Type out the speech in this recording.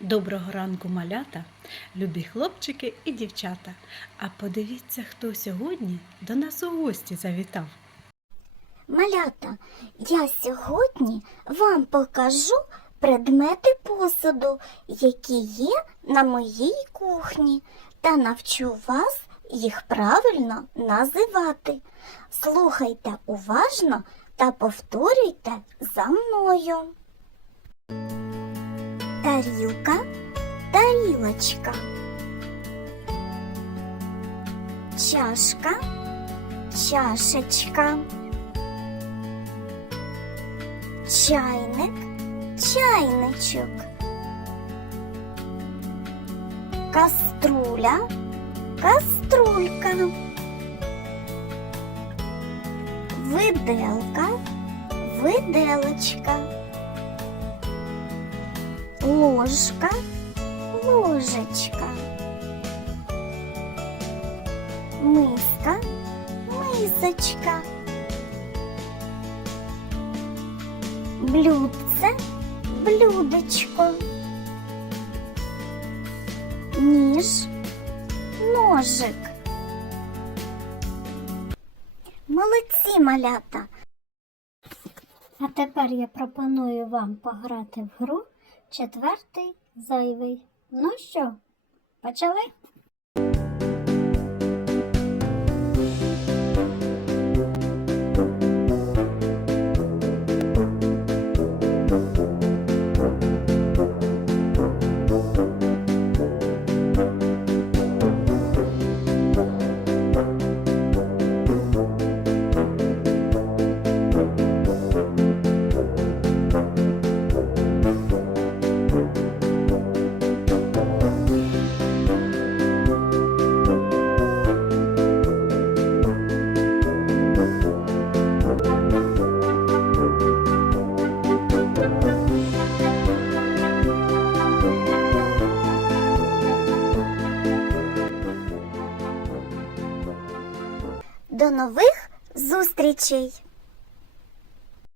Доброго ранку, малята, любі хлопчики і дівчата. А подивіться, хто сьогодні до нас у гості завітав. Малята, я сьогодні вам покажу предмети посуду, які є на моїй кухні, та навчу вас їх правильно називати. Слухайте уважно та повторюйте за мною. Тарілка, тарілочка. Чашка, чашечка. Чайник, чайничок. Каструля, каструлька. Виделка, виделочка. Ложка, ложечка. Миска, мисочка. Блюдце, блюдечко. Ніж, ножик. Молодці малята. А тепер я пропоную вам пограти в гру четвертий зайвий. Ну що, почали? До нових зустрічей!